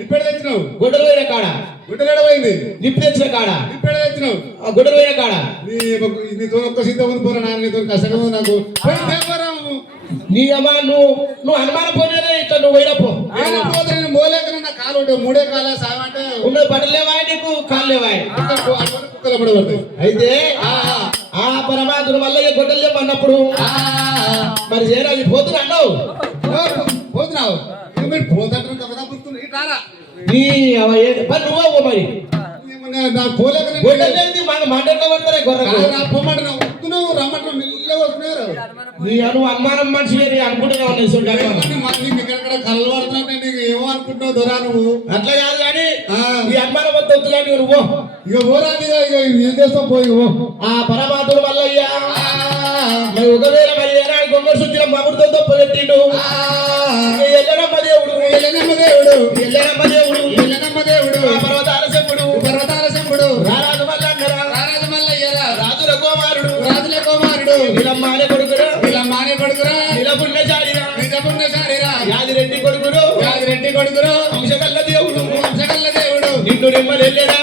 నిప్పెడ తెచ్చినావు గుడ్డలు పోయిన కాడ గుడ్డలేడ పోయింది నిప్పు తెచ్చిన కాడ నిప్పెడ తెచ్చినావు గుడ్డలు పోయిన కాడ నీతో ఒక్క సీత ఉంది పోరా నాన్న నీతో కష్టంగా ఉంది నాకు నీ అమ్మా నువ్వు అనుమానం పోయినా ఇట్లా నువ్వు పోయినప్పు మోలేక నా కాలు ఉంటావు మూడే కాలే సాగంటే ఉన్నది పడలేవా నీకు కాళ్ళు లేవా కుక్కలు పడబడతాయి అయితే ఆ పరమాత్ముడు వల్ల గొడ్డలు చెప్పన్నప్పుడు మరి చేరాలి పోతున్నా అన్నావు పోతున్నావు మీరు పోతాంటారు కదా పుస్తున్నావు ఇటు రారా నీ పని నువ్వు మరి పోలేక గొడ్డలేదు మన మండలో పడతారే గొర్రె పోమంటున్నావు వస్తున్నావు రమ్మంటావు మెల్లగా వస్తున్నారు నీ అనుమానం మనిషి అనుకుంటున్నా ఇక్కడ కళ్ళు పడుతున్నా నీకు ఏమో అనుకుంటున్నావు దొరా నువ్వు అట్లా కాదు కానీ ఈ అనుమానం వద్ద వద్దు కానీ నువ్వు ఇక పోరాని ఇక ఏం చేస్తావు పోయి ఆ పరమాత్ముడు వల్ల అయ్యా మరి ఒకవేళ మరి ఏనాడు గొంగ శుద్ధిలో మగుడుతో పెట్టిండు ఎల్లనమ్మ దేవుడు ఎల్లనమ్మ దేవుడు ఎల్లనమ్మ దేవుడు ఎల్లనమ్మ దేవుడు పర్వతాల శంభుడు పర్వతాల శంభుడు రారాజు మల్లన్నరా రారాజు మల్లయ్యరా రాజుల కుమారుడు రాజుల కుమారుడు వీళ్ళమ్మానే కొడుకురా వీళ్ళమ్మానే కొడుకురా వీళ్ళపుణ్యచారిరా నిజపుణ్యచారిరా యాదిరెడ్డి కొడుకురు యాదిరెడ్డి కొడుకురు అంశకల్ల దేవుడు అంశకల్ల దేవుడు నిన్ను నిమ్మలెల్లెరా